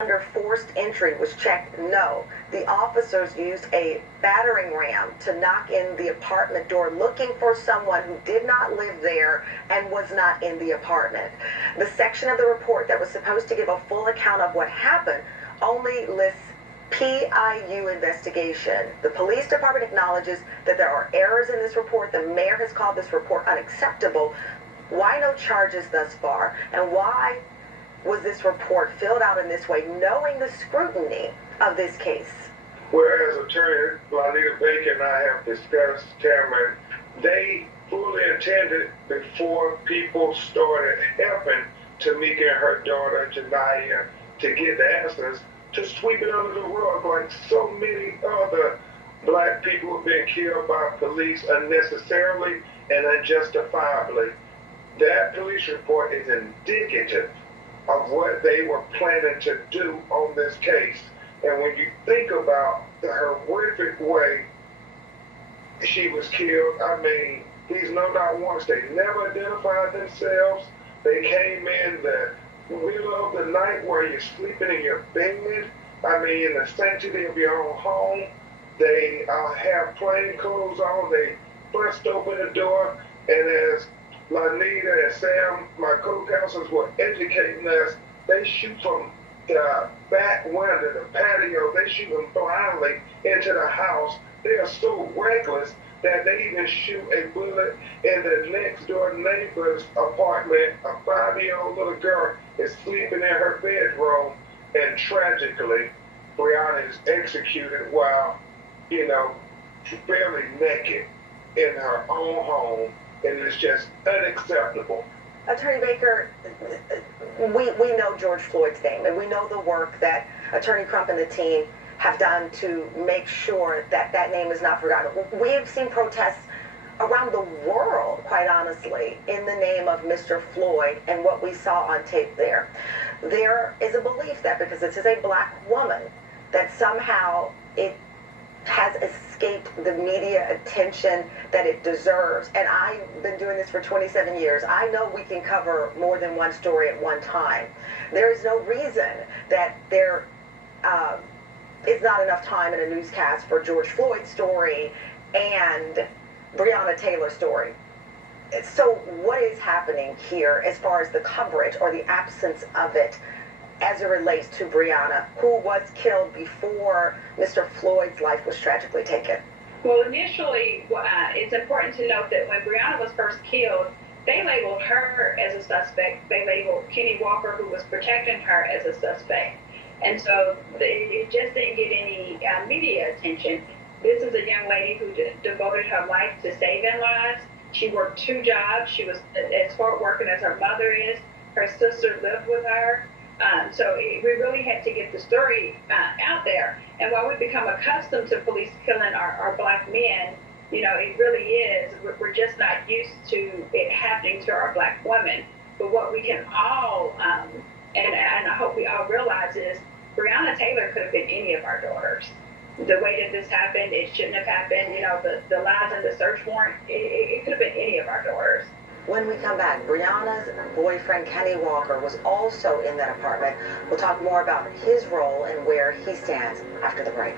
under forced entry was checked? No. The officers used a battering ram to knock in the apartment door looking for someone who did not live there and was not in the apartment. The section of the report that was supposed to give a full account of what happened only lists PIU investigation. The police department acknowledges that there are errors in this report. The mayor has called this report unacceptable. Why no charges thus far? And why was this report filled out in this way, knowing the scrutiny of this case? Whereas Attorney Lanita Baker and I have discussed, Cameron, they fully intended before people started helping Tamika and her daughter, Janiyah, to get the answers, to sweep it under the rug like so many other black people have been killed by police unnecessarily and unjustifiably. That police report is indicative of what they were planning to do on this case. And when you think about the horrific way she was killed, I mean, these no doubt ones, they never identified themselves. They came in the middle of the night where you're sleeping in your bed, I mean, in the sanctity of your own home. They have plain clothes on. They burst open the door, and as Lanita and Sam, my co-counselors, were educating us, they shoot from the back window, the patio, they shoot them blindly into the house. They are so reckless that they even shoot a bullet in the next door neighbor's apartment. A 5-year-old little girl is sleeping in her bedroom, and tragically, Breonna is executed while, barely naked in her own home. And it's just unacceptable. Attorney Baker, we know George Floyd's name, and we know the work that Attorney Crump and the team have done to make sure that that name is not forgotten. We have seen protests around the world, quite honestly, in the name of Mr. Floyd and what we saw on tape there. There is a belief that because this is a black woman, that somehow it has escaped the media attention that it deserves. And I've been doing this for 27 years. I know we can cover more than one story at one time. There is no reason that there is not enough time in a newscast for George Floyd's story and Breonna Taylor's story. So what is happening here as far as the coverage or the absence of it as it relates to Breonna, who was killed before Mr. Floyd's life was tragically taken? Well, initially, it's important to note that when Breonna was first killed, they labeled her as a suspect. They labeled Kenny Walker, who was protecting her, as a suspect. And so it just didn't get any media attention. This is a young lady who devoted her life to saving lives. She worked 2 jobs. She was as hard working as her mother is. Her sister lived with her. So we really had to get the story out there. And while we've become accustomed to police killing our black men, it really is. We're just not used to it happening to our black women. But what we can all, and I hope we all realize is, Breonna Taylor could have been any of our daughters. The way that this happened, it shouldn't have happened. The lies in the search warrant, it could have been any of our daughters. When we come back, Breonna's boyfriend, Kenny Walker, was also in that apartment. We'll talk more about his role and where he stands after the break.